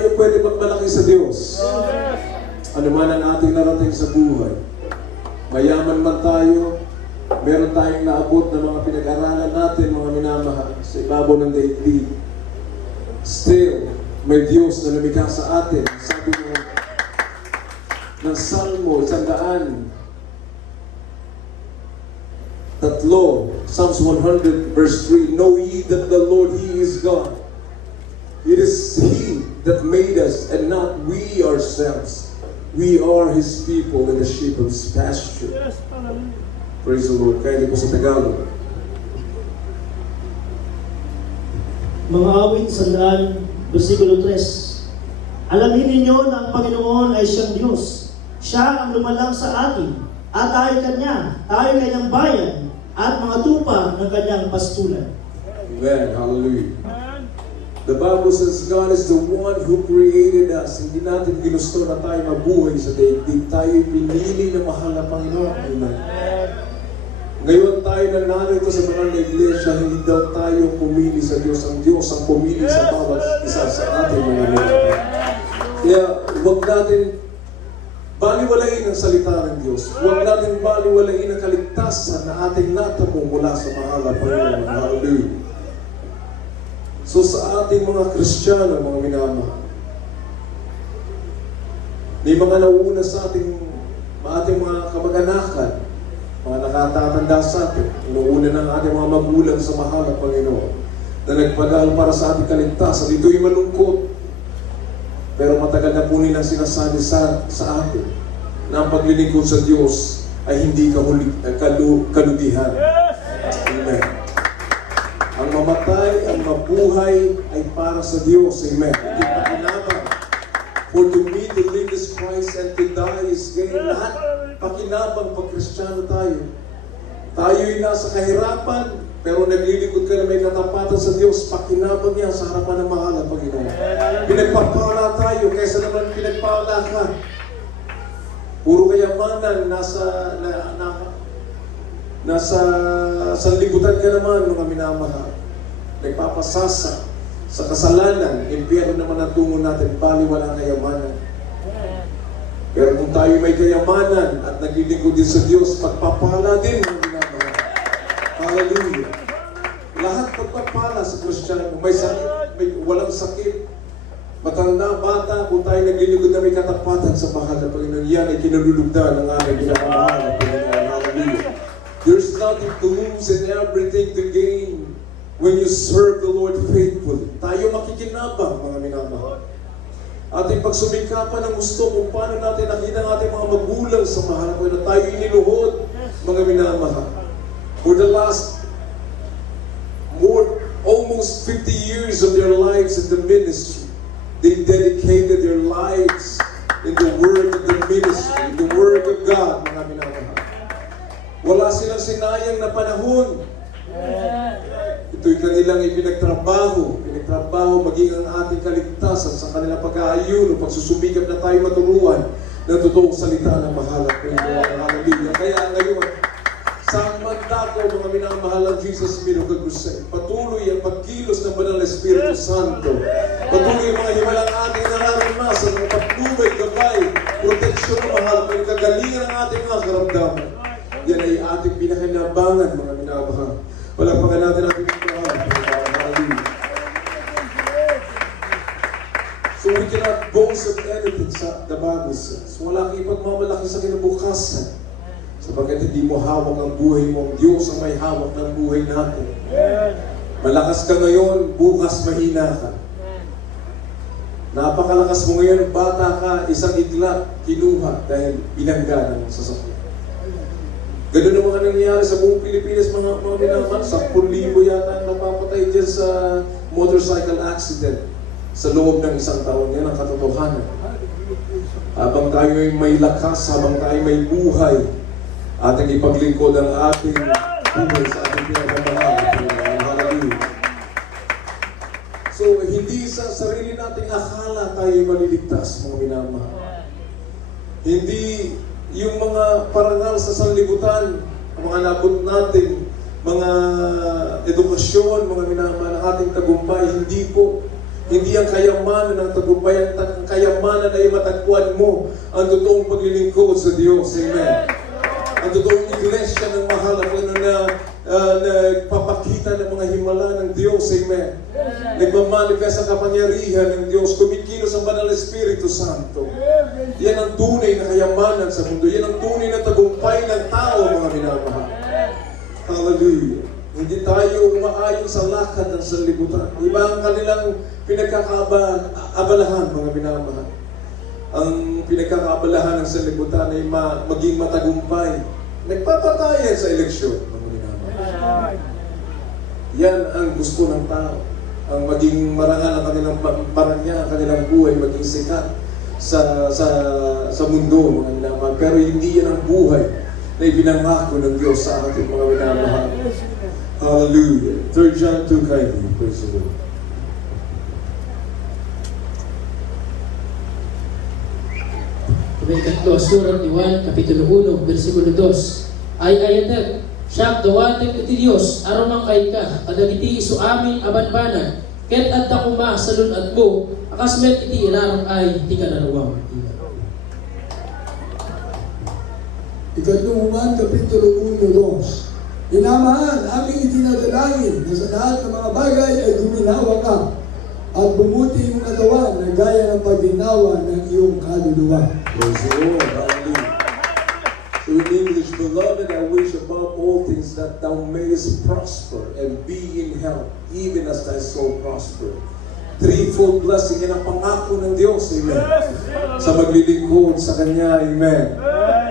tayo pwede magmalaki sa Diyos. Ano man ang ating narating sa buhay. Mayaman man tayo, meron tayong naabot na mga pinag-aralan natin, mga minamahal, sa ibabaw ng daigdig. Still, may Diyos na lumikha sa atin. Sabi ng Salmo 100, Psalms 100 verse 3, know ye that the Lord, He is God. It is He that made us and not we ourselves. We are His people and the sheep of His pasture. Yes, hallelujah. Praise the Lord. Kaya po sa Tagalog. Mga awit 100, versikulo 3. Alamin ninyo na ang Panginoon ay siyang Diyos. Siya ang lumalang sa atin, at tayo Kanya, tayo Kanyang bayan, at mga tupa ng Kanyang pastulan. Amen. Hallelujah. The Bible says God is the one who created us. Hindi natin ginusto na tayo mabuhay sa daigdig. Tayo pinili na mahal na Panginoon. Amen. Ngayon tayo na narito sa mga na iglesia, hindi daw tayo pumili sa Diyos. Ang Diyos ang pumili sa bawat isa sa ating mga nila. Kaya huwag natin baliwalain ang salita ng Diyos. Huwag natin baliwalain ang kaligtasan na ating natamo mula sa mahal na Panginoon. Hallelujah. So sa ating mga Kristiyano, mga minamahal, may mga nauuna sa ating mga kamag-anakan, mga nakatatanda sa atin, inuuna ng ating mga magulang sa mahal na Panginoon, na nagpadahal para sa ating kaligtasan. Ito'y malungkot. Pero matagal na po nilang sinasabi sa atin na ang paglilingkod sa Diyos ay hindi kalugihan. Amen. Ang mamatay, ang mabuhay ay para sa Diyos. Amen. Hindi pakinabang. For to me to live is Christ and to die is gain. Lahat pakinabang pag Kristiyano tayo. Tayo'y nasa kahirapan, pero naglilingkod ka na may katapatan sa Diyos. Pakinabang yan sa harapan ng mahal na Panginoon. Pinagpapala tayo kaysa naman pinagpala ka. Puro kayamanan, nasa sanlibutan ka naman, mga minamahal. Nagpapasasa sa kasalanan, impyerno naman ang tungo natin, bali walang kayamanan. Pero kung tayo may kayamanan at naglilingkod din sa Diyos, pagpapala din, mga minamahal. Hallelujah. Lahat pagpapala sa Kristiyano, may sakit, walang sakit, matanda, bata, kung tayo naglilingkod na may katapatan sa mahal na Panginoon, yan ay kinalulugdan ng aming pinakamahal na Panginoon. Hallelujah. There's nothing to lose and everything to gain when you serve the Lord faithfully. Tayo makikinabang, mga minamahal. Ating pagsumikapan ng gusto kung paano natin nakita ang ating mga magulang sa mahal na Panginoon. Tayo iniluhod, mga minamahal. For the last almost 50 years of their lives in the ministry, they dedicated their lives in the work of the ministry, in the work of God, mga minamahal. Wala silang sinayang na panahon. Ito'y kanilang pinagtrabaho maging ang ating kaligtasan sa kanilang pag-aayuno, pagsusumikap na tayo maturuan ng totoong salita ng mahal at Panginoon. Hallelujah. Kaya ngayon, sa mandako, mga minamahal ng Jesus Minugad Crusade, patuloy ang pagkilos ng Banal na Espiritu Santo. Patuloy ang mga himalang ating nararanasan, ang patnubay, gabay, proteksyon ng mahal, ang kagalingan ng ating mga karamdaman. Yan ay ating pinakinabangan, mga minamahal. Palakpakan natin ating minamahal. Hallelujah. So we cannot boast of anything sa the Bible says. Wala kang ipagmamalaki sa kinabukasan. Sapagkat hindi mo hawak ang buhay mo, ang Diyos ang may hawak ng buhay natin. Malakas ka ngayon, bukas mahina ka. Napakalakas mo ngayon, bata ka, isang iglap, kinuha dahil binangga ng sasakyan. Ganun ang mga nangyayari sa buong Pilipinas, mga minamahal. 10,000 yata ang napapatay dyan sa motorcycle accident sa loob ng isang taon. Yan ang katotohanan. Habang tayo ay may lakas, habang tayo may buhay, ating ipaglingkod ang ating buhay sa ating pinakamahal. Hallelujah. So, hindi sa sarili nating akala tayo maliligtas, mga minamahal. Hindi yung mga parangal sa sanlibutan, ang mga nabot natin, mga edukasyon, mga minamahal, ang ating tagumpay, hindi po. Hindi ang kayamanan ng tagumpay, ang kayamanan ay matagpuan mo ang totoong paglilingkod sa Diyos. Amen. Ang totoong iglesia ng mahal at na nagpapakita ng mga himala ng Diyos. Amen. Nagmamanifest ang kapangyarihan ng Diyos. Kumikilos ang Banal na Espiritu Santo. Yan ang tunay na kayamanan sa mundo. Yan ang tunay na tagumpay ng tao, mga minamahal. Hallelujah. Hindi tayo umaayon sa lakad ng sanlibutan. Iba ang kanilang pinagkakaabalahan, mga minamahal. Ang pinagkakaabalahan ng sanlibutan ay maging matagumpay. Nagpapatayan sa eleksyon, mga minamahal. Yan ang gusto ng tao. Ang maging marangal ang kanilang paranya, ang kanilang buhay, maging sikat sa mundo, mga minamahal. Pero hindi yan ang buhay na ibinangako ng Diyos sa ating mga minamahal. Hallelujah. 3 John 2 kindly. Praise the Lord. Ikatlo, surat ni Juan, Kapitulo 1, versikulo 2. Ay ayatet, siya dawatek iti Diyos, aramang kay ka, kadagiti isu amin abanbanan, ket adda kuma sa lunad mo, akasmet iti ilarang ay iti kanaluwang. Ikatlong Juan, Kapitulo 1, 2. Inamahan, aming itinadalangin na sa lahat ng mga bagay ay guminawa ka at bumuti yung katawan na gaya ng pagginawa ng iyong kaluluwa. Praise the Lord. Hallelujah. So in English, beloved, I wish above all things that thou mayest prosper and be in health, even as thy soul prosper. Threefold blessing, yan ang pangako ng Diyos. Amen. Sa maglilingkod sa Kanya. Amen.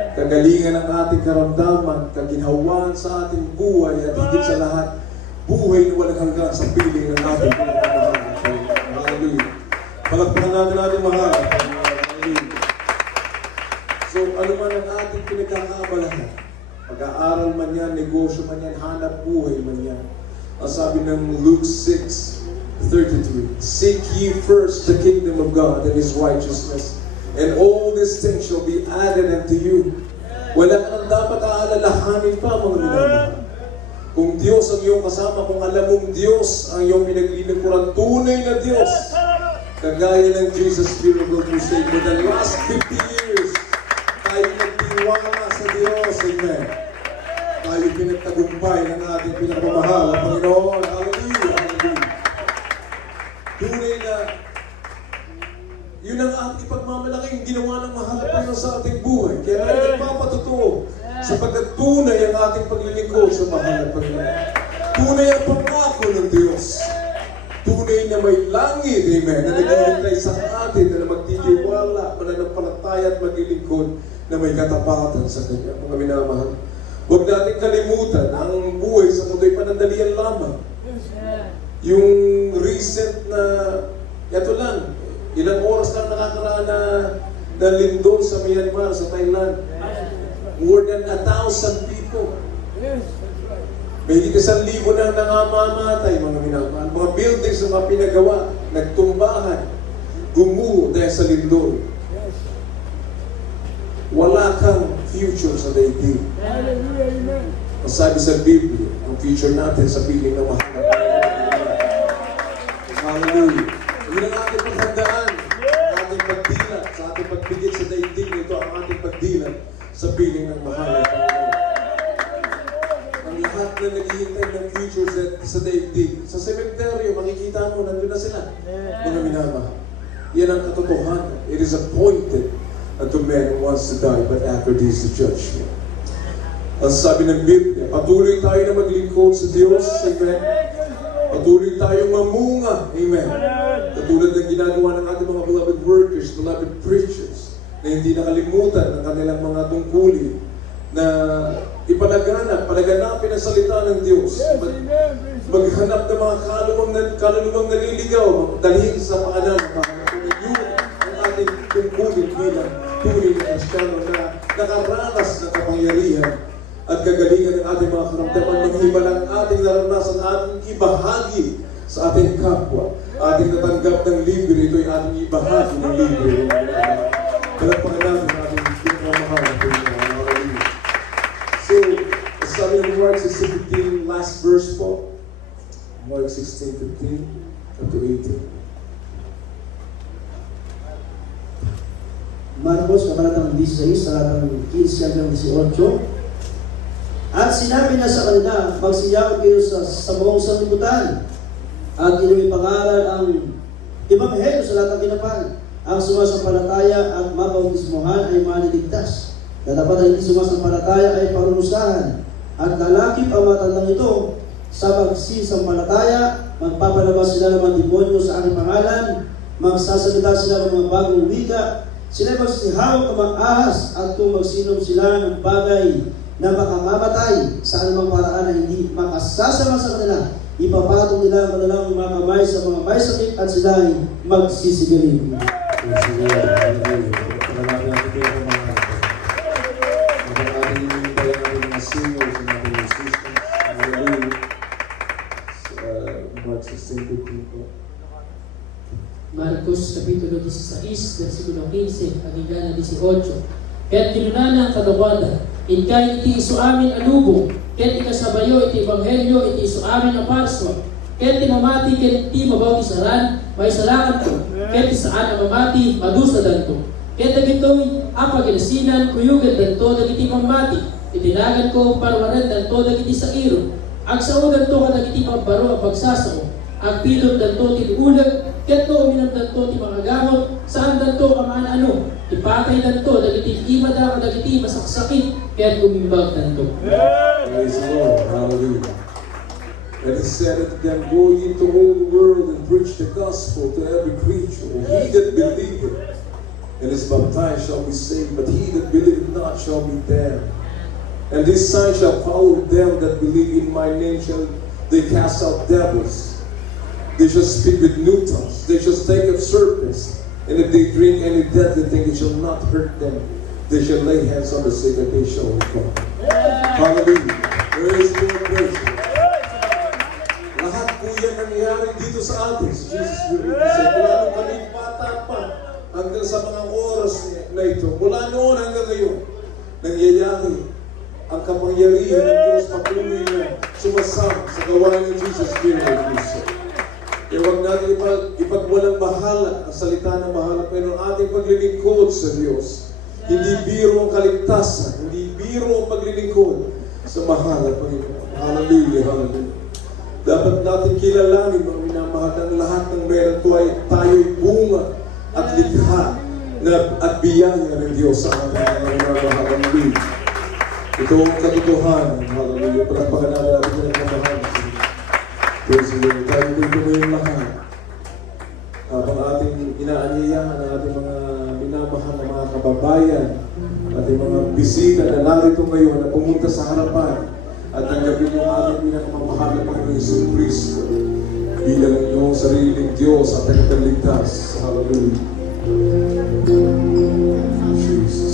Kagalingan ng ating karamdaman, kaginhawaan sa ating buhay, at higit sa lahat, buhay na walang hanggan sa piling ng ating pinagmamahal. Hallelujah. Palagpakan natin ating mahal. Hallelujah. So, ano man ang ating pinagkakaabalahan, pag-aaral man yan, negosyo man yan, hanap buhay man yan. Ang sabi ng Luke 6:33, seek ye first the kingdom of God and His righteousness, and all these things shall be added unto you. Wala ka nang dapat aalalahanin pa, mga minamahal. Kung Diyos ang iyong kasama, kung alam mong Diyos ang iyong pinaglilingkuran, tunay na Diyos, kagaya ng Jesus Miracle Crusade, for the last 50 years, tayo nagtiwala sa Diyos. Amen. Tayo pinagtagumpay ng ating pinagmamahal ang Panginoon. Hallelujah. Hallelujah. Tunay na yun ang ating ipagmamalaki, yung ginawa ng mahal na Panginoon sa ating buhay. Kaya tayo nagpapatotoo sapagkat tunay ang ating paglilingkod sa mahal na Panginoon. Tunay ang pangako ng Diyos. Tunay na may langit, amen, na naghihintay sa atin na magtitiwala, mananampalataya at maglilingkod na may katapatan sa Kanya. Mga minamahal, huwag natin kalimutan ang buhay sa mundo ay panandalian lamang. Yung recent na, ito lang, ilang oras lang nakakaraan na lindol sa Myanmar, sa Thailand. More than 1,000 people. May higit 1,000 na nangamamatay, mga minamahal. Mga buildings na mga pinagawa, nagtumbahan, gumuho dahil sa lindol. Wala kang future sa daigdig. Ang sabi sa Biblia, ang future natin sa piling ng mahal. Hallelujah. Yun ang ating paghandaan, ating pagdilat, sa ating pagbigit sa daigdig nito, ang ating pagdilat sa piling ng mahal ng Panginoon. Ang lahat na naghihintay ng future sa daigdig, sa sementeryo, makikita mo, nandun na sila. Mga minamahal. Yan ang katotohanan. It is appointed unto man who wants to die, but after this the judgment. Ang sabi ng Biblia, patuloy tayo na maglingkod sa Diyos. Amen. Patuloy tayong mamunga. Amen. Katulad ng ginagawa ng ating mga beloved workers, beloved preachers, na hindi nakalimutan ng kanilang mga tungkulin na palaganapin ang salita ng Diyos. Maghanap ng mga kaluluwang naliligaw, dalhin sa paanan ng Panginoon. Yun ang ating tungkulin bilang tunay na Kristiyano na nakaranas ng kapangyarihan at kagalingan ng ating mga karamdaman, maghiba ng ating naranasan, ating ibahagi sa ating kapwa. Ating natanggap ng libre, ito'y ating ibahagi ng libre. Palagpakan natin ating pinamahal na Panginoon. So, sabi ng Mark 16:15, last verse po. Mark 16:15 up to 18. Marcos, kabanatang 16, talatang 15 hanggang 18. At sinabi niya sa kanila, magsiyaw kayo sa buong sanlibutan at inyong ipangaral ang Ebanghelyo sa lahat ng kinapan. Ang sumasampalataya at mabautismuhan ay maliligtas. Dapat ang hindi sumasampalataya ay parurusahan. At lalakip ang matandang ito sa magsisampalataya, magpapalabas sila ng mga demonyo sa aking pangalan, magsasalita sila ng mga bagong wika, sila magsihawak ng mga ahas, at kung magsinom sila ng bagay na makamamatay sa anumang paraan na hindi makasasama sa kanila, ipapatong nila ang kanilang mga kamay sa mga may sakit at sila ay magsisigaling. Marcos Kapitulo 16, versikulo 15, hanggang 18. Kaya't kinunana ang kadawada, inkay iti isu amin alubong, kaya't ikasabayo iti ebanghelyo, iti isu amin ang parswa, kaya't mamati, kaya't iti mabawtisaran, may salakan to, kaya't saan ang mamati, madusadan to. Kaya't dagito'y apagilasinan, kuyugan danto, dagiti mamati, itinagan ko parwaran danto, dagiti sa iro, agsaudan to kadagiti pambaro ang pagsasao, ang pilot danto tinuulag, kaya't to uminam danto ti mga gamot, saan danto ang ano, ipatay danto, dagiti imada, dagiti masaksakit, kaya't umimbag danto. Praise the Lord. Hallelujah. And he said unto them, go ye into all the world and preach the gospel to every creature. He that believeth and is baptized shall be saved, but he that believeth not shall be damned. And this sign shall follow them that believe in my name, shall they cast out devils. They shall speak with new tongues. They shall take up serpents. And if they drink any deadly thing, it shall not hurt them. They shall lay hands on the sick, and they shall recover. Hallelujah. Praise the Lord. Praise the Lord. Lahat po yan nangyari dito sa atin. Si Jesus Christ. Mula nung kami bata pa, hanggang sa mga oras na ito. Mula noon hanggang ngayon, nangyayari ang kapangyarihan ng Diyos patuloy na sumasama sa gawain ng Jesus Christ. Kaya huwag natin ipagwalang bahala ang salita ng mahal pero ang ating paglilingkod sa Diyos. Hindi biro ang kaligtasan, hindi biro ang paglilingkod sa mahal at Panginoon. Hallelujah, hallelujah. Dapat natin kilalanin mga minamahal ng lahat ng meron tayo'y bunga at likha at biyaya ng Diyos sa ating mga hallelujah. Ito ang katotohanan, hallelujah. Pagpagan natin ng mahal. Praise the Lord. Tayo dito mo yung lahat. Habang ating inaanyayahan ang ating mga minamahal na mga kababayan, ating mga bisita na narito ngayon na pumunta sa harapan at tanggapin yung ating pinakamamahal na Panginoon Hesus Kristo bilang inyong sariling Diyos at tagapagligtas. Hallelujah. Jesus.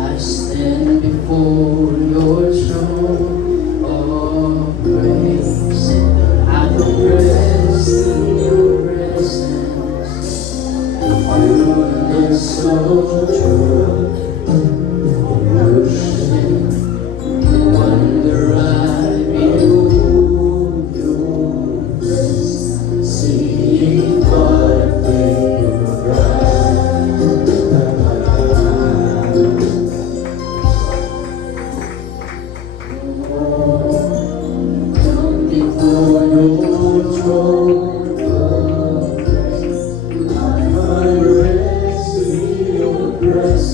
I stand before your throne of grace. I rest in your presence. The fullness of joy, worship, wonder I behold your face, seeing what they presence.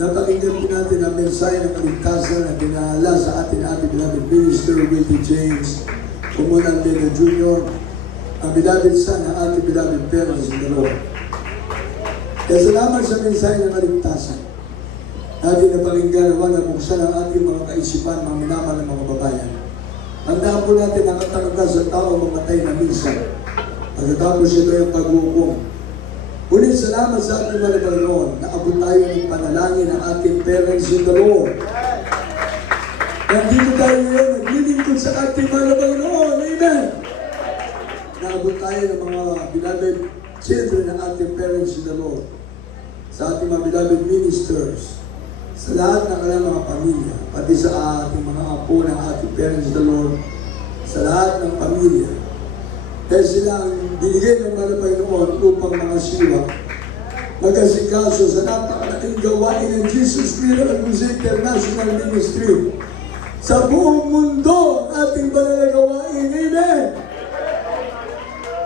Napakinggan po natin ang mensahe ng kaligtasan na dinala sa ating beloved minister, Willie James, Pumunang Beda Jr., ang beloved son ng ating beloved parents in the Lord. Kaya salamat sa mensahe ng kaligtasan. Natin napakinggan naman na buksan ang ating mga kaisipan, mga minamahal ng mga babayan. Handaan po natin ang katangka sa tao mamatay na minsan. Pagkatapos ito yung pag-uupong. Ulit salamat sa ating mga Panginoon na abot tayo ng panalangin ng ating parents in the Lord. Nandito tayo ngayon, naglilingkod sa ating mga Panginoon. Amen! Naabot tayo ng mga beloved children ng ating parents in the Lord. Sa ating mga beloved ministers. Sa lahat ng kanilang mga pamilya. Pati sa ating mga apo ng ating parents in the Lord. Sa lahat ng pamilya. Dahil sila ang binigay ng mga Panginoon upang mga siwa magkasikaso sa napakalaking gawain ng Jesus Miracles International Ministry sa buong mundo ang ating banal gawain. Amen!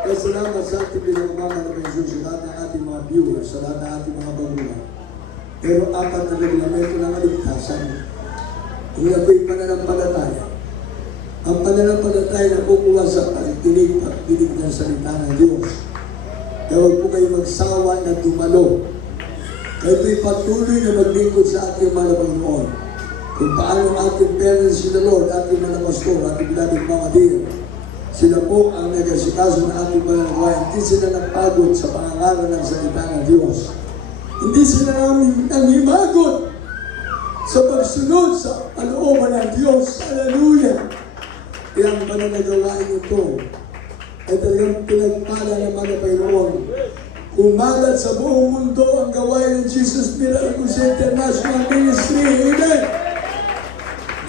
Kaya salamat sa ating pinakamama ng Jesus, sa lahat ng ating mga viewers, sa lahat ng ating mga bagulang. Pero apat na reglamento ng kaligtasan. Hindi ako'y pananampalataya. Ang pananampalataya na kukuha sa pagkinig ng salita ng Diyos. Kaya huwag po kayo magsawa na dumalo. Kayo po'y patuloy na maglingkod sa ating mga Panginoon. Kung paano ating parents in the Lord, ating mga pastor, ating beloved mga dear, sila po ang nagasikaso ng ating mga gawain. Hindi sila nagpagod sa pangangaral ng salita ng Diyos. Hindi sila namin nangimagot sa pagsunod sa kalooban ng Diyos. Hallelujah! Kaya ang pananagawain ito ay talagang pinagpala ng mga Panginoon. Kumalat sa buong mundo ang gawain ng Jesus Miracles International Ministry. Amen!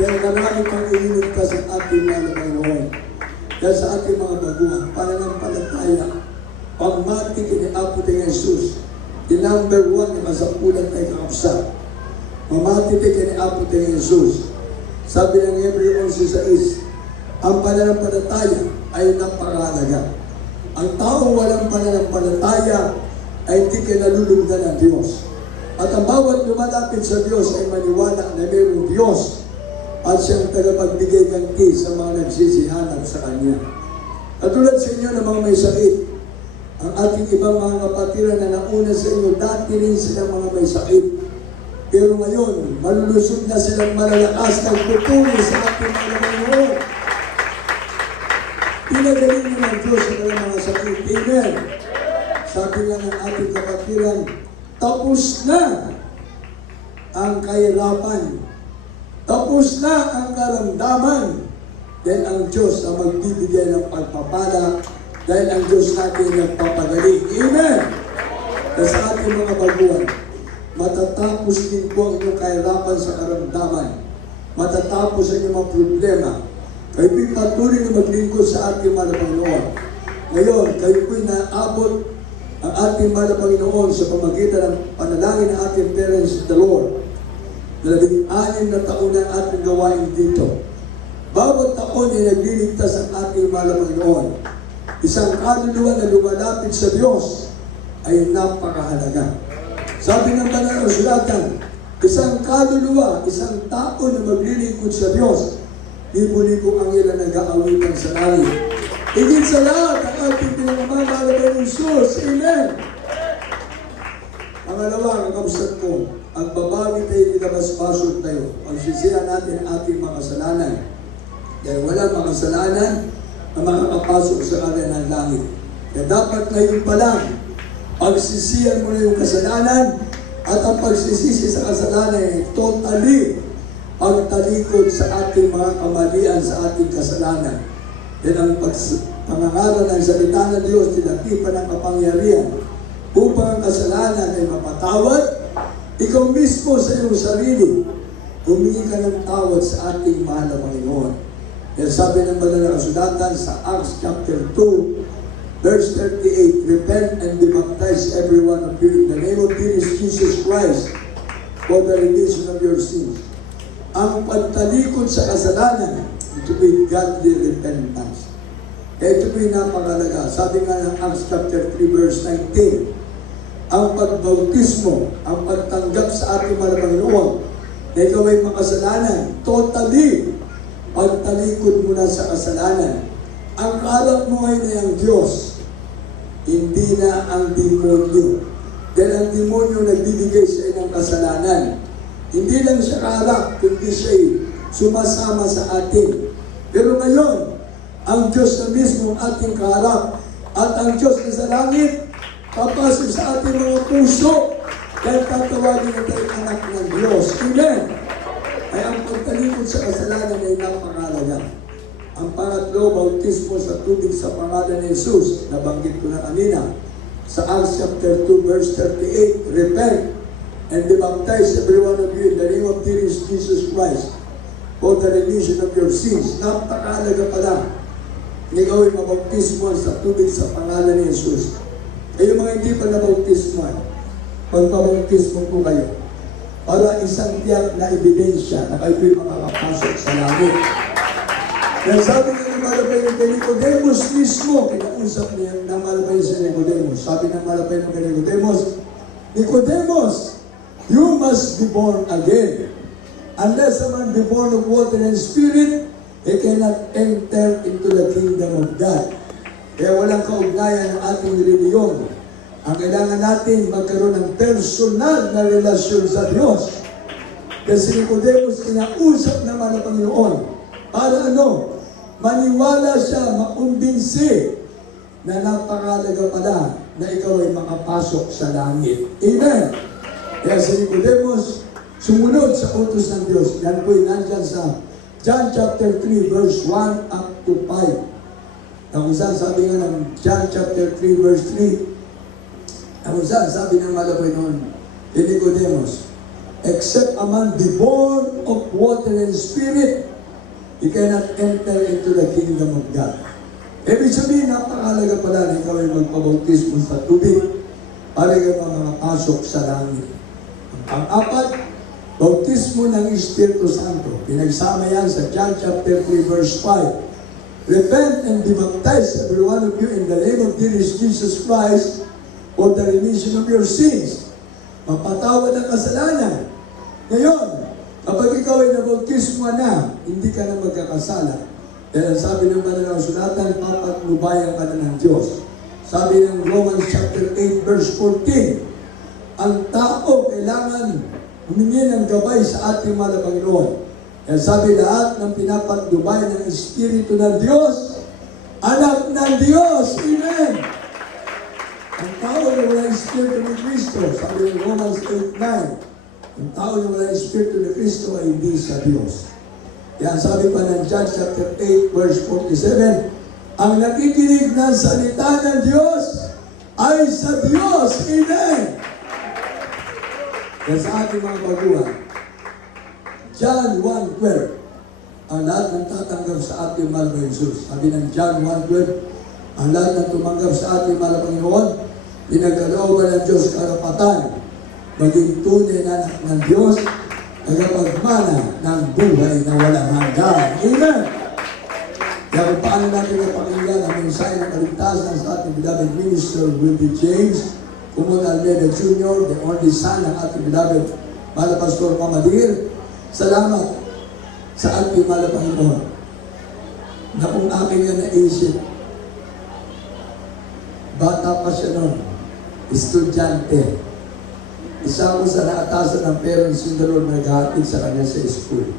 Dahil marami pang ililigtas ang ating mga Panginoon. Dahil sa ating mga baguhan, pananampalataya, pagmatik ni Apo ng Jesus, the number 1 na kasapulan ay kakapsa. Mamatitik ni Apo ng Jesus. Sabi ng Hebreo 11:6, ang pananampalataya ay napakahalaga. Ang tao walang pananampalataya ay hindi kinalulugdan ng Diyos. At ang bawat lumalapit sa Diyos ay maniwala na mayroong Diyos at siyang tagapagbigay ganti sa mga nagsisihanap sa Kanya. Katulad sa inyo ng mga may sakit, ang ating ibang mga kapatiran na nauna sa inyo, dati rin silang mga may sakit. Pero ngayon, malulusog na silang malalakas ng pupuli sa ating mga Panginoon. Pinagaling niyo ng Diyos sa kanilang mga sakit. Amen. Sabi nga ng ating kapatiran, tapos na ang kahirapan. Tapos na ang karamdaman. Dahil ang Diyos ang magbibigay ng pagpapala. Dahil ang Diyos natin nagpapagaling. Amen. At sa ating mga baguhan, matatapos din po ang inyong kahirapan sa karamdaman. Matatapos ang inyong mga problema. Kayo po'y patuloy na maglingkod sa ating mga Panginoon. Ngayon, kayo po'y naabot ang ating mga Panginoon sa pamagitan ng panalangin ng ating parents in the Lord. 16 na taon na ating gawain dito. Bawat taon ay nagliligtas ang ating mga Panginoon. Isang kaluluwa na lumalapit sa Diyos ay napakahalaga. Sabi ng banal na sulatan, isang kaluluwa, isang tao na maglilingkod sa Diyos, libo-libo ang ilan nag-aawitan sa langit. Higit sa lahat, ang ating pinagmamahal ng Jesus. Amen! Pangalawa, ang kabsat ko, ang babawi tayo, kinabasbasod tayo. Pagsisihan natin ang ating mga kasalanan. Dahil wala mga kasalanan na makakapasok sa kanya ng langit. Kaya dapat ngayon pa lang, pagsisihan mo na yung kasalanan at ang pagsisisi sa kasalanan ay totally pagtalikod sa ating mga kamalian, sa ating kasalanan. Yan ang pangangaral ng salita ng Diyos, tinatipan ng kapangyarihan upang ang kasalanan ay mapatawad. Ikaw mismo sa iyong sarili, humingi ka ng tawad sa ating mahal na Panginoon. Yan sabi ng banal na kasulatan sa Acts chapter 2, verse 38, repent and be baptized every one of you in the name of Jesus Christ for the remission of your sins. Ang pagtalikod sa kasalanan, ito po'y godly repentance. Kaya ito po'y napakalaga. Sabi nga ng Acts chapter 3 verse 19, ang pagbautismo, ang pagtanggap sa ating mahal na Panginoon, na ikaw ay makasalanan, totally, pagtalikod mo na sa kasalanan. Ang kalap mo ay na ang Diyos, hindi na ang demonyo. Dahil ang demonyo nagbibigay sa inang kasalanan. Hindi lang siya kaharap, kundi siya ay sumasama sa atin. Pero ngayon, ang Diyos na mismo ang ating kaharap at ang Diyos na sa langit, papasok sa ating mga puso dahil tatawagin na tayo anak ng Diyos. Amen! Ay ang pagtalikod sa kasalanan ay napakahalaga. Ang pangatlo, bautismo sa tubig sa pangalan ni Jesus, nabanggit ko na kanina, sa Acts chapter 2 verse 38, repent and be baptized every one of you in the name of dear Jesus Christ for the remission of your sins. Napakahalaga pala na ikaw ay mabautismo sa tubig sa pangalan ni Jesus. Ay yung mga hindi pa nabautismo, pagpabautismo ko kayo para isang tiyak na ebidensya na kayo'y makakapasok sa langit. Kaya sabi ng malapay ng kay Nicodemus mismo, kinausap niya ng malapay si Nicodemus. Sabi ng malapay ng kay Nicodemus, Nicodemus, you must be born again. Unless a man be born of water and spirit, he cannot enter into the kingdom of God. Kaya walang kaugnayan ng ating reliyon. Ang kailangan natin magkaroon ng personal na relasyon sa Diyos. Kasi Nicodemus kinausap naman ng Panginoon para ano? Maniwala siya, makumbinsi na napakalaga pala na ikaw ay makapasok sa langit. Amen! Kaya si Nicodemus sumunod sa utos ng Diyos. Yan po yung nandyan sa John chapter 3 verse 1 up to 5. Kung saan sabi nga ng John chapter 3 verse 3, kung saan sabi ng malapay noon, Nicodemus, except a man be born of water and spirit, he cannot enter into the kingdom of God. Ibig sabihin, napakalaga pala na ikaw ay magpabautismo sa tubig para kayo makapasok sa langit. Ang apat, bautismo ng Espiritu Santo. Pinagsama yan sa John chapter 3 verse 5. Repent and be baptized, every one of you, in the name of dear Jesus Christ, for the remission of your sins. Mapatawad ang kasalanan. Ngayon, kapag ikaw ay nabautismo na, hindi ka na magkakasala. Dahil sabi ng banal na kasulatan, papatnubayan ka na ng Diyos. Sabi ng Romans chapter 8 verse 14, ang tao kailangan humingi ng gabay sa ating mahal na Panginoon. Kaya sabi lahat ng pinapatnubay ng Espiritu ng Diyos, anak ng Diyos. Amen! Ang tao na walang Espiritu ni Kristo, sabi ng Romans 8:9, ang tao na walang Espiritu ni Kristo ay hindi sa Diyos. Kaya sabi pa ng John chapter 8 verse 47, ang nakikinig ng salita ng Diyos ay sa Diyos. Amen! Kaya sa ating mga baguhan, John 1:12, ang lahat ng tatanggap sa ating mahal na Jesus. Sabi ng John 1:12, ang lahat ng tumanggap sa ating mahal na Panginoon, pinagkalooban ng Diyos karapatan, maging tunay na anak ng Diyos, nagapagmana ng buhay na walang hanggan. Amen! Kaya kung paano natin napakinggan ang mensahe ng kaligtasan sa ating beloved minister, Willie James, Kumon Almeida Jr., the only son ng ating beloved Mala Pastor Mamadir, salamat sa ating mahal na Panginoon na kung aking nga naisip, bata pa siya noon, estudyante, isa ko sa naatasan ng parents in the Lord na naghahatid sa kanya sa school.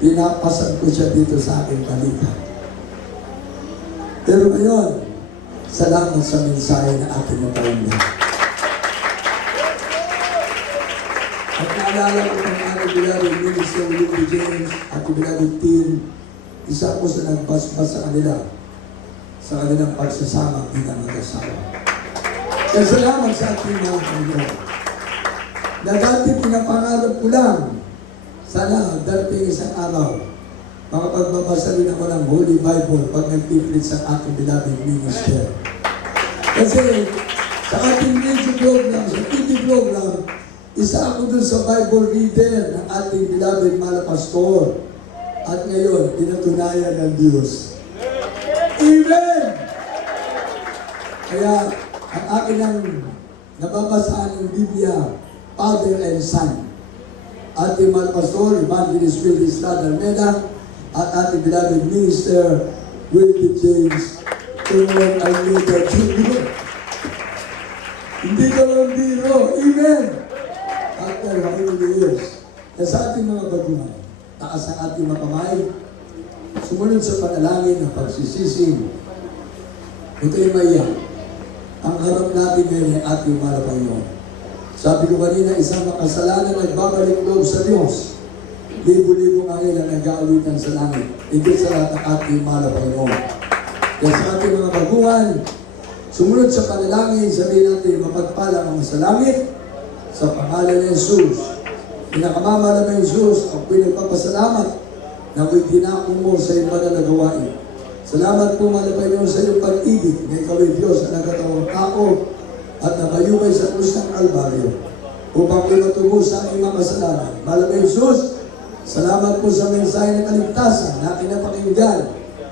Pinapasan ko siya dito sa aking balikan. Pero ngayon, salamat sa mensahe na ating napakinggan. At naalala ko ng aking beloved minister, Willie James, at beloved team, isa ko sa nagbasbas sa kanila, sa kanilang pagsasama bilang mag-asawa. Kaya salamat sa ating mga Panginoon. Na dati pinapangarap ko lang, sana darating isang araw, makapagbabasa rin ako ng Holy Bible pag nag-preach sa ating beloved minister. Kasi sa ating radio program, sa TV program, isa ako dun sa Bible reader ng ating beloved Mala Pastor. At ngayon, pinatunayan ng Diyos. Amen! Kaya, ang akin ang nababasaan ng Biblia, Father and Son. Ating mga pastor, Evangelist Willie Estrada Almeda, at ating beloved minister, Willie James Almeda Jr. Hindi ka lang biro. Amen! After how many years, na sa ating mga baguhan, taas ang ating mga kamay, sumunod sa panalangin ng pagsisisi. Ito'y maiyak. Ang harap natin ngayon ay ating mahal na Panginoon. Sabi ko kanina, isang makasalanan nagbabalik loob sa Diyos. Libo-libo ngayon ang nag-aawitan sa langit. Higit sa lahat ang ating mahal na Panginoon. Kaya sa ating mga baguhan, sumunod sa panalangin, sabihin natin, mapagpala mga sa langit, sa pangalan ni Jesus. Pinakamamala mo Jesus, ang pinagpapasalamat na ako'y tinako mo sa iyong banal na gawain. Salamat po, mahal na Panginoon, sa iyong pag-ibig na ikaw ay Diyos na nagkatawang tao at nabayumay sa krus ng Kalbaryo upang pinatubo sa aming mga kasalanan. Mahal na Jesus, salamat po sa mensahe ng kaligtasan na pinapakinggan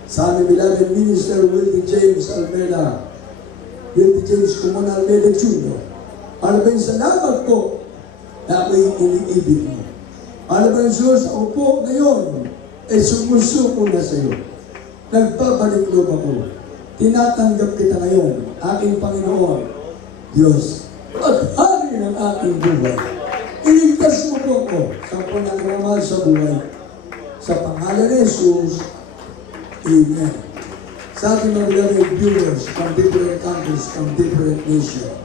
sa aming beloved minister Willie James Almeda, Willie James Kumona Almeda Jr. Mahal na salamat po na ako'y iniibig mo. Mahal na Jesus, ako po ngayon ay sumusuko na sa iyo. Nagbabalik loob ako. Tinatanggap kita ngayon, aking Panginoon, Diyos, at hari ng aking buhay. Iligtas mo po ako sa panagmamahal sa buhay. Sa pangalan ni Jesus, Amen. Sa ating mga beloved viewers from different countries, from different nations,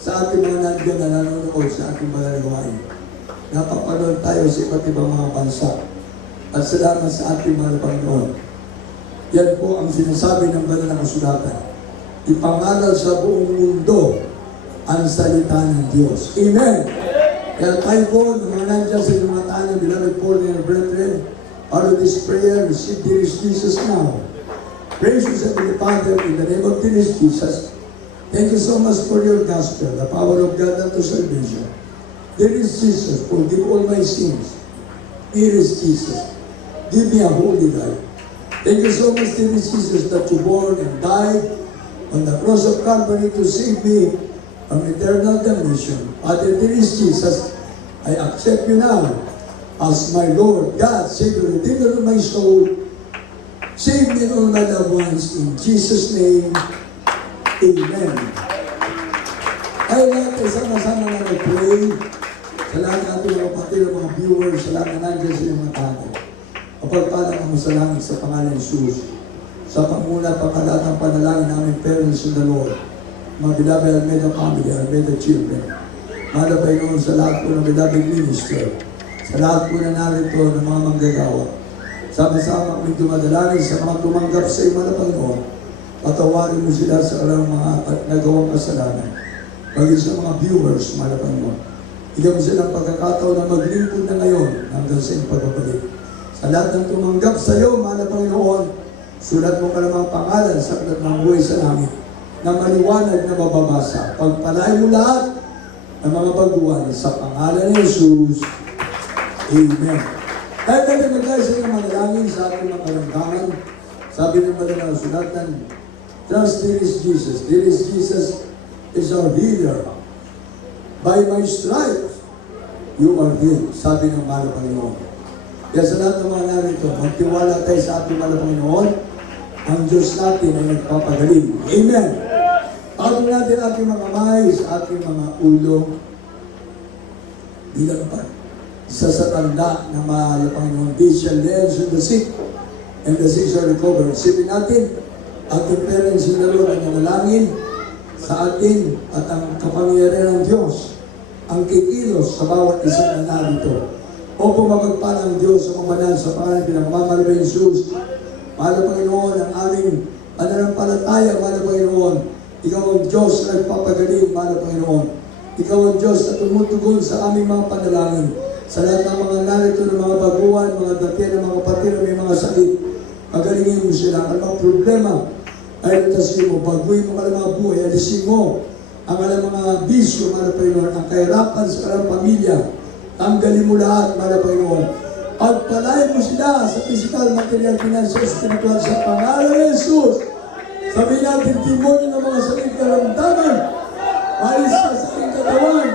sa ating mga nandiyan na nanonood sa ating mga gawain, napapanood tayo sa iba't ibang mga bansa. At salamat sa ating mga Panginoon. Yan po ang sinasabi ng banal na kasulatan. Ipangaral sa buong mundo ang salita ng Diyos. Amen! Kaya tayo po, ng mga nandiyan sa inyong mga tahanan, beloved Paul and brethren, out of this prayer, receive dear Jesus now. Gracious Heavenly Father, in the name of dear Jesus, thank you so much for your gospel, the power of God unto salvation. There is Jesus, forgive all my sins. Here is Jesus. Give me a holy life. Thank you so much, dear Jesus, that you born and died on the cross of Calvary to save me from eternal damnation. Father, dear Jesus, I accept you now as my Lord, God, Savior, Redeemer of my soul. Save me and all my loved ones. In Jesus' name, Amen. Ay lahat ay sama-sama na nag-pray. Sa lahat ng ating mga kapatid, mga viewers, sa lahat na nandiyan sa iyong mga tanan. Mapagpala ng masalangit sa pangalan ni Jesus. Sa panguna, pangkalat ng panalangin namin, parents in the Lord. Mga beloved Almeda family, Almeda children. Mahal na Panginoon sa lahat po ng beloved minister. Sa lahat po na narito ng mga manggagawa. Sama-sama kami dumadalangin sa mga tumanggap sa iyo, Mahal na Panginoon. Patawarin mo sila sa kanilang mga nagawang kasalanan. Maging sa mga viewers, Mahal na Panginoon. Bigyan mo silang pagkakataon na maglingkod na ngayon hanggang sa iyong pagbabalik. Sa lahat ng tumanggap sa iyo, Mahal na Panginoon, sulat mo ka ng mga pangalan sa aklat ng buhay sa langit na maliwanag na mababasa. Pagpalain mo lahat ng mga baguhan sa pangalan ni Jesus. Amen. Kaya kami mag-ayos sa mga manalangin sa ating mga karamdaman. Sabi ng banal na sulatan, trust there is Jesus. There is Jesus is our healer. By my stripes, you are healed. Sabi ng mahal na Panginoon. Kaya sa lahat ng mga narito, magtiwala tayo sa ating mahal na Panginoon. Ang Diyos natin ay nagpapagaling. Amen. Pagod natin ating mga kamay sa ating mga ulo. Bilang pa. Isa sa tanda ng mahal na Panginoon. This shall lay on the sick and the sick shall recover. Isipin natin, ating parents in the Lord ang nanalangin sa atin at ang kapangyarihan ng Diyos ang kikilos sa bawat isang na narito. O kung mapagpala ang Diyos sa kumanan sa pangalan pinagmamahal ng Jesus, Mahal na Panginoon, ang aming pananampalataya, Mahal na Panginoon, Ikaw ang Diyos na nagpapagaling, Mahal na Panginoon. Ikaw ang Diyos na tumutugon sa aming mga panalangin. Sa lahat ng mga narito ng mga baguhan, mga dati ng mga kapatid na may mga sakit, pagalingin mo sila. Ang mga problema ay lutasin mo, baguhin mo ka ng mga buhay, alisin mo ang mga bisyo, Mahal na Panginoon, ang kahirapan sa kanilang pamilya. Tanggalin mo lahat, Mahal na Panginoon. Pagpalain mo sila sa physical, material, financial, spiritual sa pangalan ni Jesus. Sabihin natin, demonyo ng mga sakit karamdaman. Alis ka sa katawan.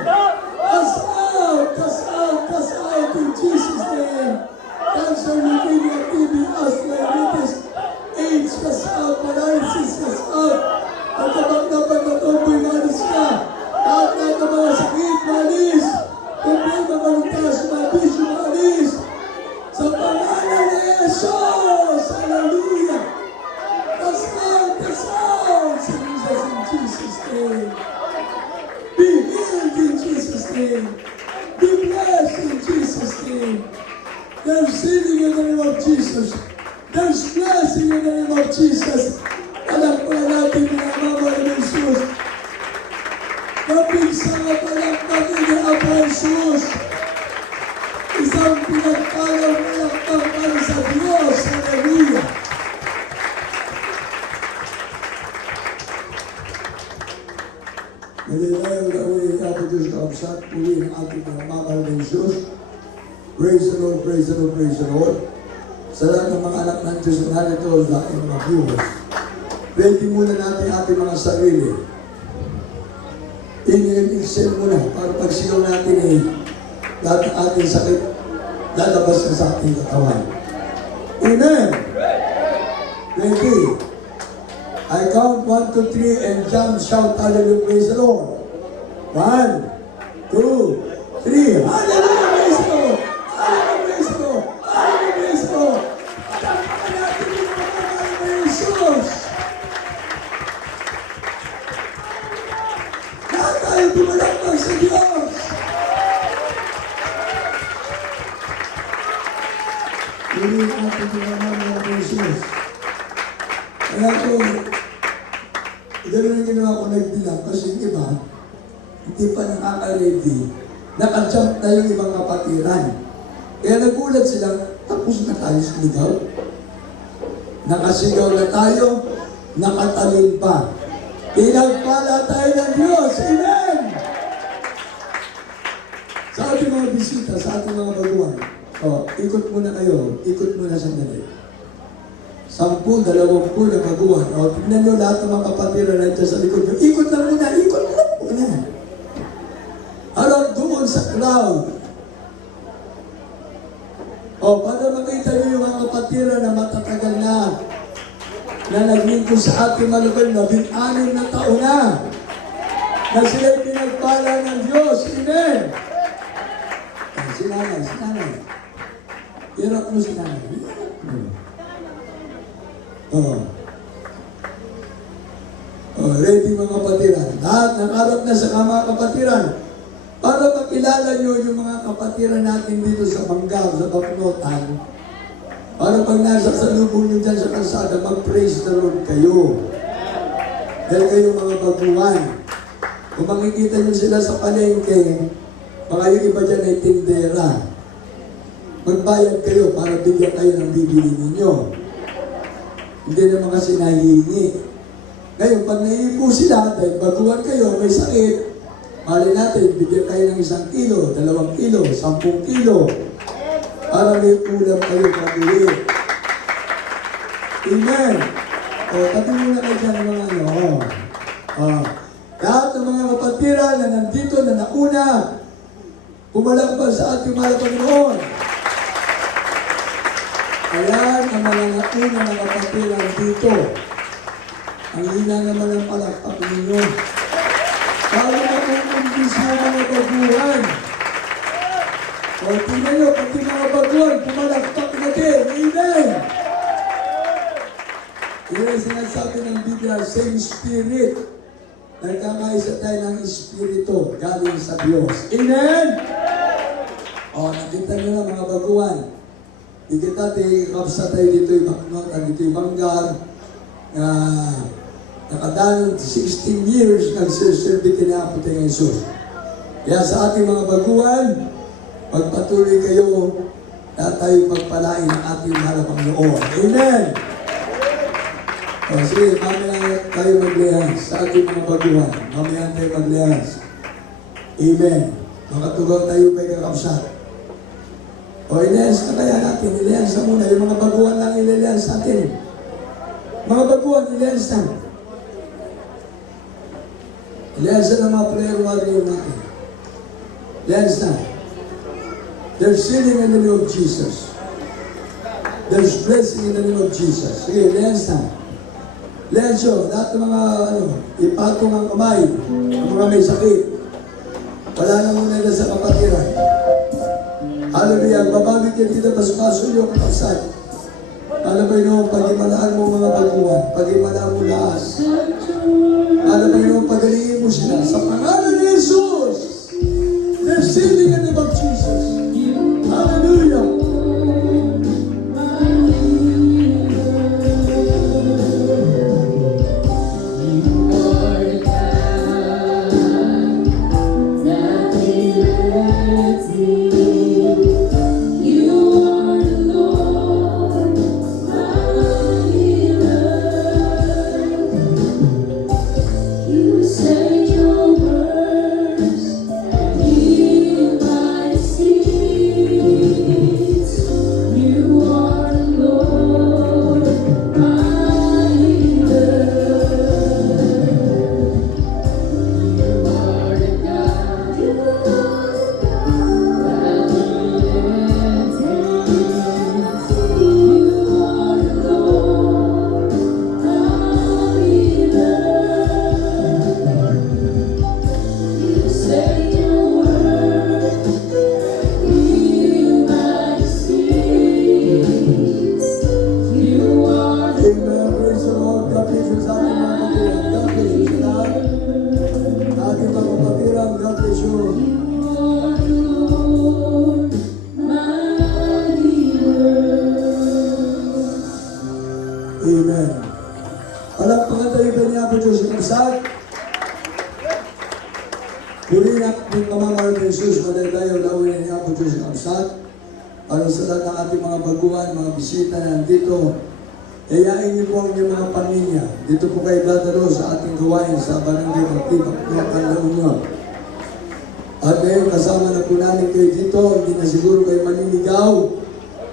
Cast out, cast out, cast out in Jesus' name. Cancer, leukemia, TB, asthma, diabetes, AIDS, cast out, paralysis, cast out. At kapag napagkatomboy, malis ka. Lahat ng mga sakit, malis. Problema, maligtas, mabisyo, malis. Sa pangalan ni Jesus! Hallelujah! Cast out, cast out! Jesus, in Jesus' name. Be healed in Jesus' name. Be blessed in Jesus' name. There's healing in the name of Jesus. There's blessing in the name of Jesus. Alam po natin mga mama ni Jesus. Kapigsa nga palakpak ni Apo Jesus. Isang pinagpalang palakpak para sa Diyos. Hallelujah. Nalilayo na uli ang Apo Diyos na kapsat. Uli ang ating mga mama ni Jesus. Praise the Lord, praise the Lord, praise the Lord. Sa lahat ng mga anak ng Diyos na narito, dahil mga viewers. Ready muna natin ating mga sarili. Inhale muna para pagsigaw natin ay lahat ng ating sakit lalabas na sa ating katawan. Amen! Ready? I count 1, 2, 3 and jump, shout, hallelujah, praise the Lord. 1, 2, 3, hallelujah, praise the Lord! Hallelujah, praise the Lord! Hallelujah, praise the Lord! Tapakan natin yung pangalan ng Jesus! Lahat tayo tumalakbang sa Diyos! Hindi natin tumalakbang ng Jesus. Kaya ko, gano'n ang ginawa ko nagbilang kasi yung iba, hindi pa nakaka-ready, nakajump na yung ibang kapatiran. Kaya nagulat sila, tapos na tayo sumigaw. Nakasigaw na tayo, nakatalon pa. Pinagpala tayo ng Diyos. Amen! Sa ating mga bisita, sa ating mga baguhan, ikot muna kayo, ikot muna sandali. 10, 20 na baguhan. Tignan nyo lahat ng mga kapatiran na dyan sa likod nyo. Ikot lang muna, ikot lang muna. Harap doon sa crowd. Para makita nyo yung mga kapatiran na matatagal na naglingkod sa ating malugal na 16 na taon na sila'y pinagpala ng Diyos. Amen! Si nanay. Hirap mo si nanay. Ready mga kapatiran. Lahat nakarap na sa mga kapatiran. Para makilala nyo yung mga kapatiran natin dito sa Manggao, sa Baknotan. Para pag nasa salubong nyo dyan sa kalsada, mag-praise the Lord kayo. Dahil kayo mga baguhan. Kung makikita nyo sila sa palengke, baka yung iba dyan ay tindera. Magbayad kayo para bigyan kayo ng bibili ninyo. Hindi naman kasi nahihingi. Ngayon, pag naiipo sila, dahil baguhan kayo, may sakit, mali natin, bigyan kayo ng 1 kilo, 2 kilo, 10 kilo, para may ulam kayo pag-uwi. Amen! Tabi muna kayo dyan ng mga lahat ng mga kapatira na nandito, na nauna, pumalakbang sa ating mahal na Panginoon. Ayan ang mga nauna ng kapatira dito. Ang hina naman ang palakpak ninyo. Para makukumbis mo mga baguhan. Tingnan nyo, pati mga baguhan, pumalakpak na din. Amen! Yun ang sinasabi ng Biblia, same spirit. Nagkakaisa tayo ng espiritu galing sa Diyos. Amen! Nakita nyo na mga baguhan. Ikita tayo, kapsa tayo dito yung Baknotan, dito yung Manggar. Nakadanon 16 years nagsiserve kina Apo tayo ng Jesus. Kaya sa ating mga baguhan, pagpatuloy kayo na tayo pagpalain ng ating mahal na Panginoon. Amen! Sige, mamaya tayo maglihans sa ating mga baguhan. Mamaya tayo maglihans. Amen. Makatugaw tayo kay kakapsat. Ilihans na kaya natin. Ilihans na muna. Yung mga baguhan lang ilihans natin. Mga baguhan, ilihans na. Ilihans na ng mga prayer warrior natin. Let's stand. There's healing in the name of Jesus. There's blessing in the name of Jesus. Sige, let's stand. Lenso, lahat ng mga ipatong ang kamay, ang mga may sakit. Wala na muna na sa kapatiran. Hallelujah. Babalik yan dito, mas yung kapasad. Alam mo yun, pag-imalaan mo mga baguhan, pag-imalaan mo lahat. Alam mo yun, pagalingin mo sila. Sa pangalan ni Jesus, there's healing in the name of Jesus. Hallelujah. Amen. Palagpakan tayo ba niya po Diyos ang kasal? Puri na ng pamamaral ng Jesus, maday tayo lawin niya po Diyos ang kasal. Para sa lahat ng ating mga baguhan, mga bisita na nandito, yayain niyo po ang inyong mga pamilya. Dito po kayo dadalo sa ating gawain sa Barangay Magtibak, La Union. At ngayon, kasama na po namin kayo dito, hindi na siguro kayo maniligaw.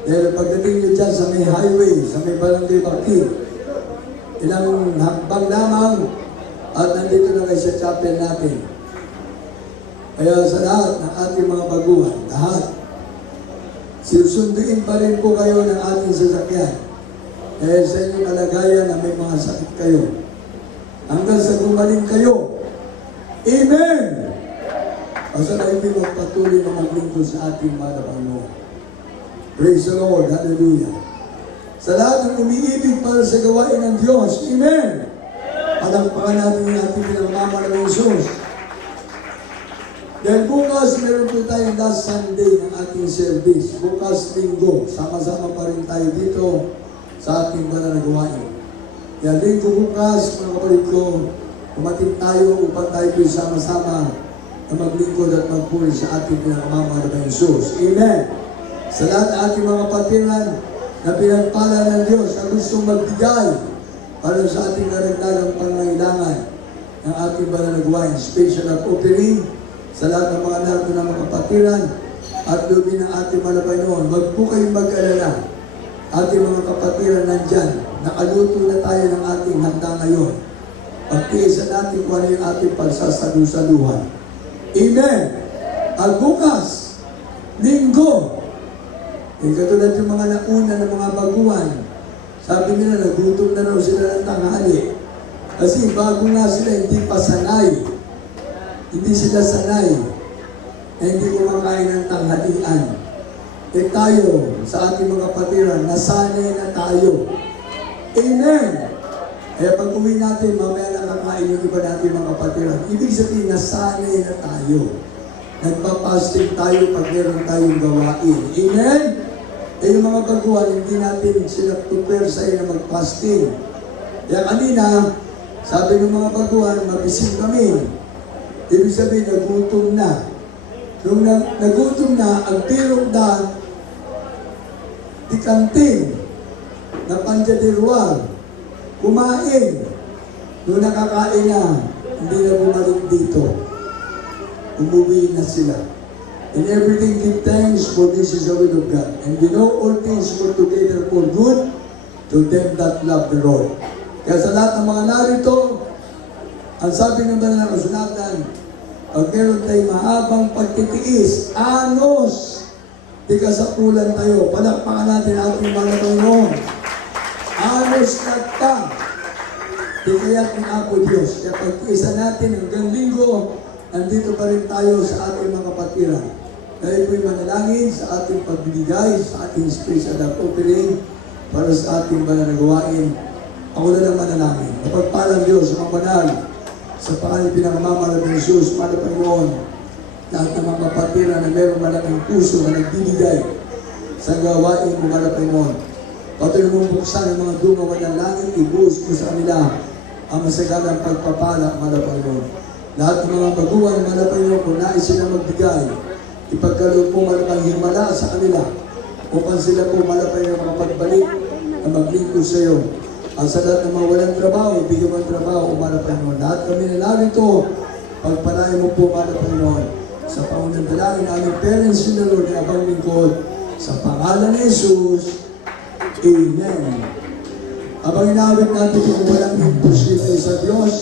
Dahil pagdating nyo dyan sa may highway, sa may Barangay Bakti, ilang hakbang lamang at nandito na kayo sa chapel natin. Kaya sa lahat ng ating mga baguhan, lahat, sisunduin pa rin po kayo ng ating sasakyan. Dahil sa inyong kalagayan na may mga sakit kayo. Hanggang sa gumaling kayo. Amen! Asa na hindi magpatuloy na maglingkod sa ating mga Panginoon. Praise the Lord. Hallelujah. Sa lahat ng umiibig para sa gawain ng Diyos. Amen. Palagpakan natin yung ating pinagmamahal ng Jesus. Dahil bukas, meron po tayong last Sunday ng ating service. Bukas, linggo. Sama-sama pa rin tayo dito sa ating banal na gawain. Kaya linggo bukas, mga kapatid ko, umating tayo upang tayo po sama-sama na maglingkod at magpuri sa ating pinagmamahal ng Jesus. Amen. Sa lahat ng ating mga patiran na pinagpala ng Diyos na gustong magbigay para sa ating karagdagang pangangailangan ng ating banal na gawain, special at offering sa lahat ng mga narito ng mga patiran at lubin ng ating malabay noon. Wag po kayong mag-alala. Ating mga kapatiran nandyan, nakaluto na tayo ng ating handa ngayon. Pagtiisan natin kung ano yung ating pagsasalusaluhan. Amen! At bukas, linggo, katulad yung mga nauna ng mga baguhan, sabi nila, nagutom na raw sila ng tanghali. Kasi bago nga sila, hindi pa sanay. Hindi sila sanay na hindi kumakain ng tanghalian. Tayo, sa ating mga patiran, nasanay na tayo. Amen! Kaya pag uwi natin, mamaya nakakain yung iba natin mga patiran. Ibig sabihin, nasanay na tayo. Nagpa-fasting tayo pag meron tayong gawain. Amen? Eh yung mga baguhan, hindi natin sila pupersa na mag-fasting. Kaya kanina, sabi ng mga baguhan, mabising kami. Ibig sabihin, nagutom na. Nung nagutom na, ang pirong na, di kantin, na panjadiruan, kumain. Nung nakakain na, hindi na bumalik dito. Umuwi na sila. In everything, give thanks, for this is the will of God. And we know all things work together for good to them that love the Lord. Kaya sa lahat ng mga narito, ang sabi ng banal na kasulatan, Pag meron tayong mahabang pagtitiis, anos, di kasapulan tayo. Palakpakan natin ang ating mga Panginoon. Anos na ta. Di kaya't ng Apo Diyos. Kaya pag-isa natin hanggang linggo, nandito pa rin tayo sa ating mga kapatiran. Dahil po'y manalangin sa ating pagbibigay, sa ating special offering, para sa ating mananagawain. Ako na lang manalangin. Napagpalang Diyos, mga banal, sa pangalan pinakamamarap ng Jesus, para Panginoon, lahat ng mga kapatiran na mayroong malaking puso na nagbibigay sa gawain mo, mga Panginoon. Patuloy mong buksan ang mga dumawa ng langit, ibuhos mo sa kanila ang masagalang pagpapala, mga Panginoon. Lahat ng mga baguhan, mga Panginoon, kung nais sila magbigay, ipagkaloob mo malapang himala sa kanila upang sila po malapay na makapagbalik na maglingkod sa iyo. Ang sa lahat ng mga walang trabaho, bigyan mo ang trabaho o malapay mo. Lahat kami na namin ito, pagpalain mo po malapay noon. Sa pangunang dalangin namin, parents in the Lord, na abang lingkod, sa pangalan ni Jesus, Amen. Abang inawit natin kung walang imposible sa Diyos,